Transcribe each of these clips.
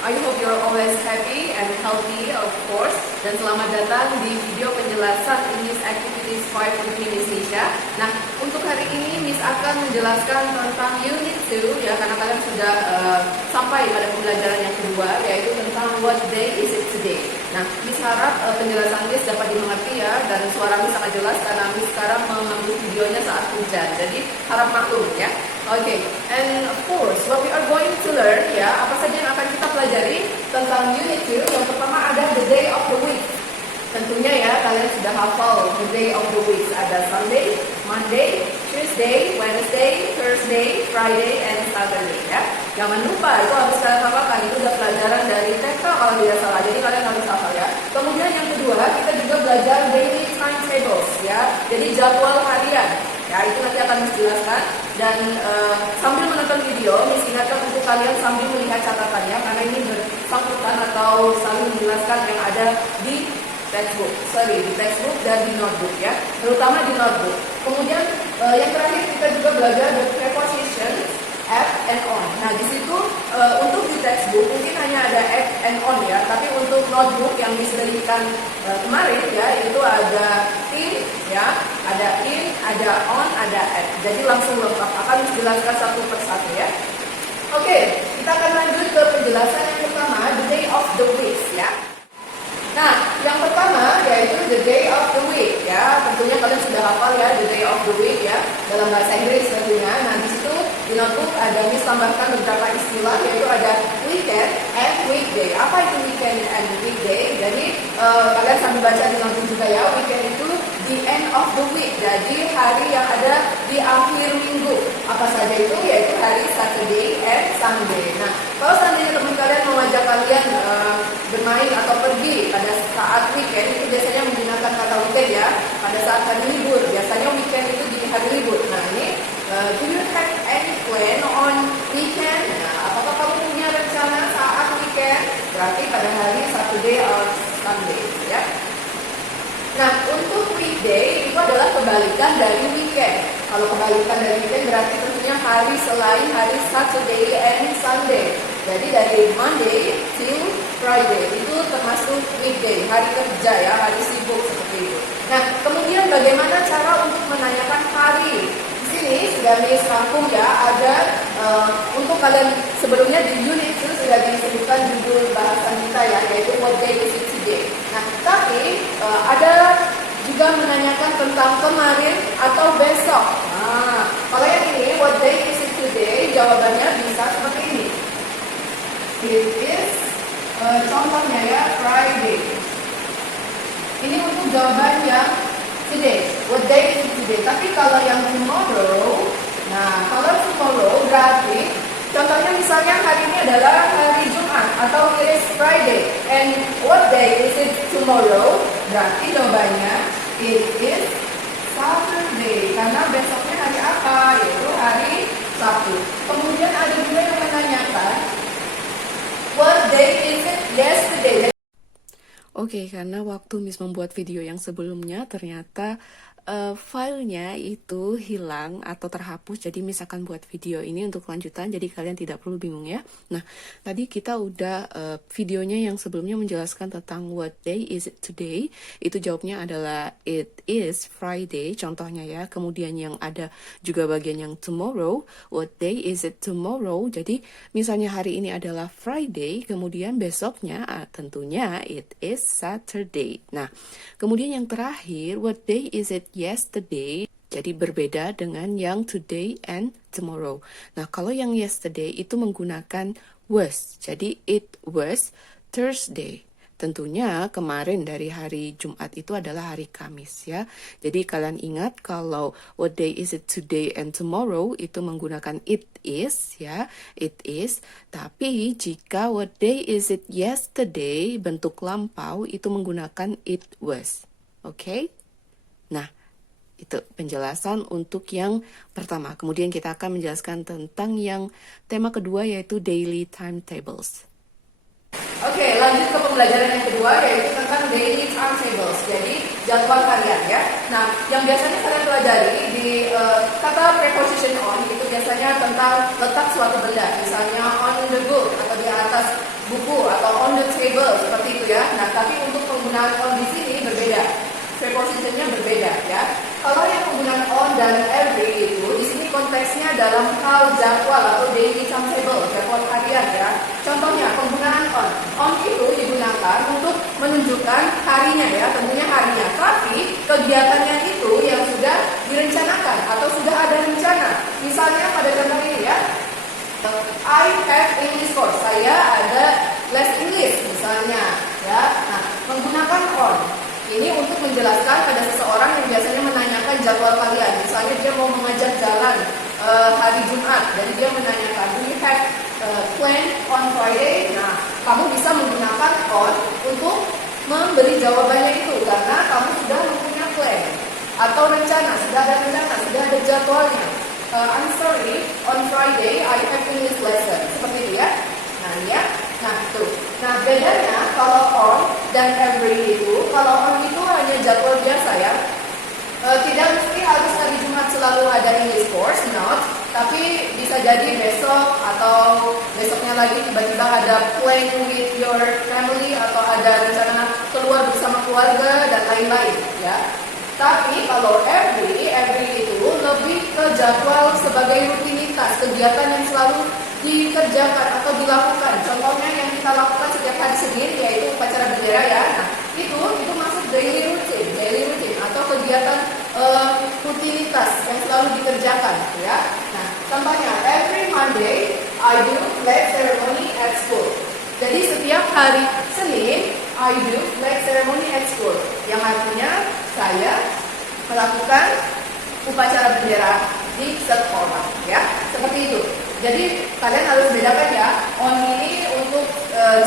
I hope you're always happy and healthy, of course. Dan selamat datang di video penjelasan English Activities 5 with Miss Nisha. Nah, untuk hari ini Miss akan menjelaskan tentang Unit 2 ya, karena kalian sudah sampai pada pembelajaran yang kedua, yaitu tentang What Day Is It Today. Nah, Miss harap penjelasan Miss dapat dimengerti ya, dan suara Miss sangat jelas karena Miss sekarang mengambil videonya saat hujan. Jadi harap maklum ya. Oke, and of course, what we are going to learn ya, apa saja yang akan kita pelajari tentang Unit 2. Yang pertama ada the day of the week. Tentunya ya, kalian sudah hafal the day of the week. Ada Sunday, Monday, Tuesday, Wednesday, Thursday, Friday, and Saturday ya. Jangan lupa, itu harus kalian hafalkan. Itu udah pelajaran dari TK kalau tidak salah. Jadi kalian harus hafal ya. Kemudian yang kedua, kita juga belajar daily timetables ya. Jadi jadwal harian. Ya, itu nanti akan Miss jelaskan. Dan sambil menonton video, Miss ingatkan untuk kalian sambil melihat catatannya, karena ini bersangkutan atau saling menjelaskan yang ada di textbook, di textbook dan di notebook ya, terutama di notebook. Kemudian yang terakhir kita juga belajar the preposition at and on. Nah, di situ untuk di textbook mungkin hanya ada at and on ya, tapi untuk notebook yang disediakan kemarin ya, itu ada in ya, ada in, ada on, ada at. Jadi langsung lengkap, akan dijelaskan satu persatu ya. Oke, kita akan lanjut ke penjelasan yang pertama, the day of the week ya. Nah, yang pertama yaitu the day of the week ya. Tentunya kalian sudah hafal ya the day of the week ya, dalam bahasa Inggris tentunya. Nah, di situ di notebook ada Miss tambahkan beberapa istilah, yaitu ada weekend and weekday. Apa itu weekend and weekday? Jadi kalian sambil baca di notebook juga ya. Weekend itu the end of the week, jadi hari yang ada di akhir minggu. Apa saja itu? Yaitu hari Saturday and Sunday. Nah, kalau seandainya teman kalian mengajak kalian bermain atau pergi pada saat weekend, itu biasanya menggunakan kata weekend ya. Pada saat hari libur, biasanya weekend itu di hari libur. Nah, ini do you have any plan on weekend? Nah, apakah kamu punya rencana saat weekend? Berarti pada hari Saturday or Sunday ya. Nah, untuk weekday itu adalah kebalikan dari weekend. Kalau kebalikan dari weekend berarti tentunya hari selain hari Saturday and Sunday. Jadi dari Monday till Friday itu termasuk weekday, hari kerja ya, hari sibuk seperti itu. Nah, kemudian bagaimana cara untuk menanyakan hari? Di sini sudah Miss rangkum ya, ada untuk kalian sebelumnya di unit itu sudah disebutkan judul bahasan kita ya, yaitu What Day Is It Today. Nah, tapi ada juga menanyakan tentang kemarin atau besok. Nah, kalau yang ini What Day Is It Today, jawabannya bisa seperti ini. It is contohnya ya, Friday. Ini untuk jawaban yang today. What day is it today? Tapi kalau yang tomorrow, nah kalau tomorrow berarti contohnya misalnya hari ini adalah hari Jumat atau it is Friday. And what day is it tomorrow? Berarti jawabannya it is Saturday. Karena besoknya hari apa? Yaitu hari Sabtu. Kemudian ada juga yang menanyakan what day is it yesterday? Oke, karena waktu Miss membuat video yang sebelumnya ternyata filenya itu hilang atau terhapus, jadi Miss akan buat video ini untuk lanjutan, jadi kalian tidak perlu bingung ya. Nah, tadi kita udah videonya yang sebelumnya menjelaskan tentang what day is it today, itu jawabnya adalah it is Friday, contohnya ya. Kemudian yang ada juga bagian yang tomorrow, what day is it tomorrow, jadi misalnya hari ini adalah Friday, kemudian besoknya tentunya it is Saturday. Nah, kemudian yang terakhir, what day is it yesterday, jadi berbeda dengan yang today and tomorrow. Nah, kalau yang yesterday itu menggunakan was, jadi it was Thursday. Tentunya kemarin dari hari Jumat itu adalah hari Kamis ya. Jadi kalian ingat kalau what day is it today and tomorrow itu menggunakan it is ya, it is. Tapi jika what day is it yesterday bentuk lampau itu menggunakan it was. Oke? Nah, itu penjelasan untuk yang pertama. Kemudian kita akan menjelaskan tentang yang tema kedua, yaitu daily timetables. Oke, lanjut ke pembelajaran yang kedua, yaitu tentang daily timetables. Jadi jadwal harian ya. Nah, yang biasanya kalian pelajari di kata preposition on itu biasanya tentang letak suatu benda, misalnya on the book atau di atas buku atau on the table seperti itu ya. Nah, tapi untuk penggunaan on di sini berbeda. Prepositionnya berbeda ya. Kalau yang penggunaan on dan every itu di sini konteksnya dalam hal jadwal atau daily timetable, jadwal harian ya. Contohnya penggunaan on. On itu digunakan untuk menunjukkan harinya ya, tentunya harinya. Tapi kegiatannya itu yang sudah direncanakan atau sudah ada rencana. Misalnya pada contoh ini ya. I have English course. Saya ada les English misalnya ya. Nah, menggunakan on ini untuk menjelaskan pada seseorang yang biasanya menanyakan jadwal kalian. Misalnya dia mau mengajak jalan hari Jumat, jadi dia menanyakan, do you have plan on Friday? Nah, kamu bisa menggunakan on untuk memberi jawabannya itu karena kamu sudah mempunyai plan atau rencana, sudah ada rencana, sudah ada jadwalnya. I'm sorry, on Friday I have English lesson. Seperti itu ya. Nah, ya. Nah, tuh. Nah, bedanya kalau on dan every itu, kalau on itu hanya jadwal biasa ya. Tidak mesti harus hari Jumat selalu ada English course, not. Tapi bisa jadi besok atau besoknya lagi tiba-tiba ada plan with your family atau ada rencana keluar bersama keluarga dan lain-lain ya. Tapi kalau every itu lebih ke jadwal sebagai rutinitas, kegiatan yang selalu dikerjakan atau dilakukan. Contohnya yang kita lakukan setiap hari Senin yaitu upacara bendera ya. Nah, itu masuk daily routine atau kegiatan rutinitas yang selalu dikerjakan ya. Nah, contohnya every Monday I do flag ceremony at school. Jadi setiap hari Senin I do flag ceremony at school, yang artinya saya melakukan upacara bendera di sekolah ya. Seperti itu. Jadi kalian harus bedakan ya, on ini untuk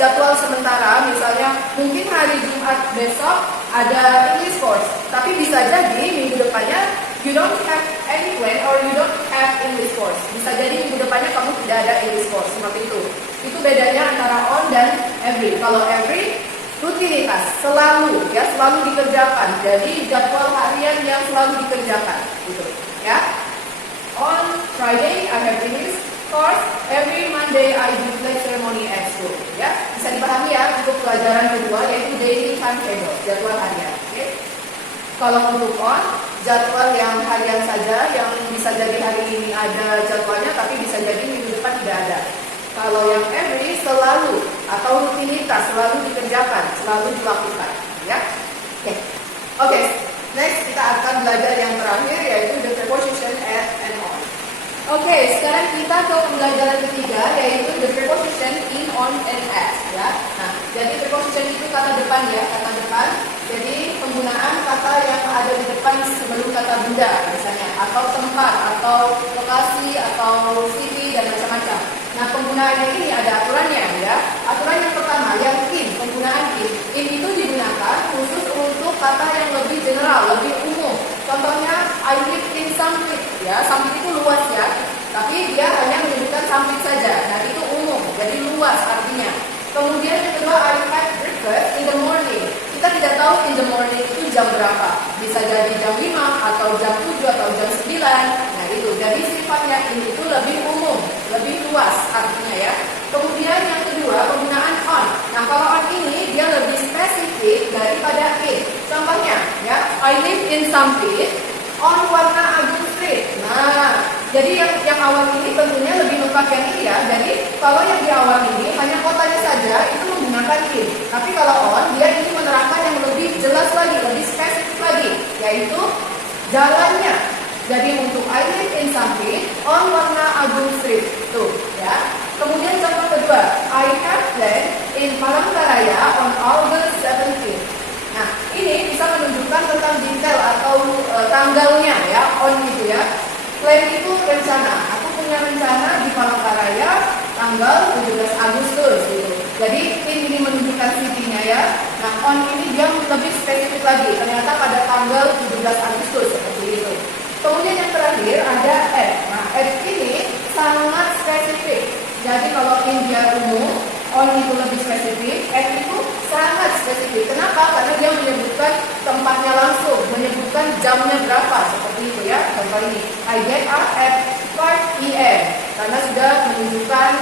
jadwal sementara, misalnya mungkin hari Jumat besok ada English course, tapi bisa jadi minggu depannya you don't have any plan or you don't have English course. Bisa jadi minggu depannya kamu tidak ada English course, seperti itu. Itu bedanya antara on dan every. Kalau every rutinitas, selalu ya, selalu dikerjakan. Jadi jadwal harian yang selalu dikerjakan gitu ya. On Friday I have English course, every Monday I do flag ceremony at school. Ya, bisa dipahami ya untuk pelajaran kedua yaitu daily timetable, jadwal harian. Okay? Kalau untuk on, jadwal yang harian saja, yang bisa jadi hari ini ada jadwalnya, tapi bisa jadi minggu depan tidak ada. Kalau yang every selalu atau rutinitas, selalu dikerjakan, selalu dilakukan. Ya, oke. Next kita akan belajar yang terakhir yaitu the preposition at and on. Oke, sekarang kita ke pembelajaran ketiga yaitu the preposition in, on, and at ya. Nah, jadi preposition itu kata depan ya, kata depan. Jadi penggunaan kata yang ada di depan sebelum kata benda misalnya, atau tempat, atau lokasi, atau city dan macam-macam. Nah, penggunaannya ini ada aturannya ya. Aturan yang pertama, yang in, penggunaan in. In itu digunakan khusus untuk kata yang lebih general, lebih umum. Contohnya, I live in Sampit ya. Sampit itu luas ya, tapi dia hanya menyebutkan Sampit saja. Nah, itu umum, jadi luas artinya. Kemudian yang kedua, I had breakfast in the morning. Kita tidak tahu in the morning itu jam berapa. Bisa jadi jam 5 atau jam 7 atau jam 9. Nah, itu. Jadi sifatnya ini itu lebih umum, lebih luas artinya ya. Kemudian yang kedua, penggunaan on. Nah, kalau on ini dia lebih spesifik daripada in. Contohnya ya, I live in Sampit on Warna Agung Street. Nah, jadi yang awal ini tentunya lebih lengkap yang ini ya. Jadi kalau yang di awal ini hanya kotanya saja itu menggunakan in. Tapi kalau on dia ini menerangkan yang lebih jelas lagi, lebih spesifik lagi, yaitu jalannya. Jadi untuk I live in Sampit on Warna Agung Street. Tuh ya. Kemudian contoh kedua, I have plan in Palangkaraya on August 17. Nah, ini bisa menunjukkan tentang detail atau tanggalnya ya, on itu ya. Plan itu rencana. Aku punya rencana di Palangkaraya tanggal 17 Agustus gitu. Jadi ini menunjukkan city-nya ya. Nah, on ini dia lebih spesifik lagi. Ternyata pada tanggal 17 Agustus seperti itu. Kemudian yang terakhir ada at. Nah, at ini sangat spesifik. Jadi kalau in dia umum, on itu lebih spesifik, at itu sangat spesifik. Kenapa? Karena dia menyebutkan tempatnya langsung, menyebutkan jamnya berapa, seperti itu ya. Contoh ini, I get up at 5 p.m. Karena sudah menunjukkan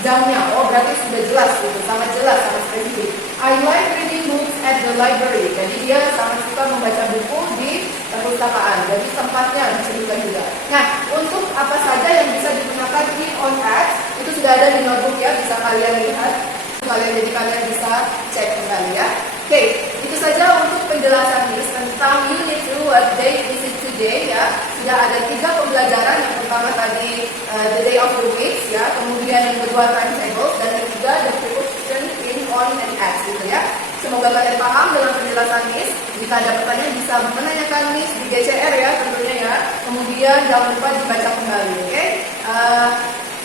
jamnya. Oh, berarti sudah jelas gitu, sangat jelas, sangat spesifik. I like reading books at the library. Jadi dia sangat suka membaca buku di perpustakaan. Jadi tempatnya disebutkan juga. Nah, untuk apa saja yang bisa digunakan di on ads itu sudah ada di notebook ya, bisa kalian lihat. Kalian bisa cek kembali ya. Oke, itu saja untuk penjelasan Miss tentang unit 2 what day is it today ya. Sudah ada 3 pembelajaran. Yang pertama tadi the day of the week ya, kemudian yang kedua timetable, dan yang ketiga the preposition in, on, and at gitu ya. Semoga kalian paham dengan penjelasan Miss. Jika ada pertanyaan bisa menanyakan Miss di GCR ya tentunya ya. Kemudian jangan lupa dibaca kembali, oke?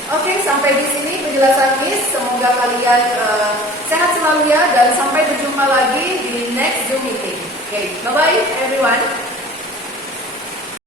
Oke, sampai di sini penjelasan Miss. Semoga kalian sehat selalu ya, dan sampai berjumpa lagi di next Zoom meeting. Oke, bye-bye everyone.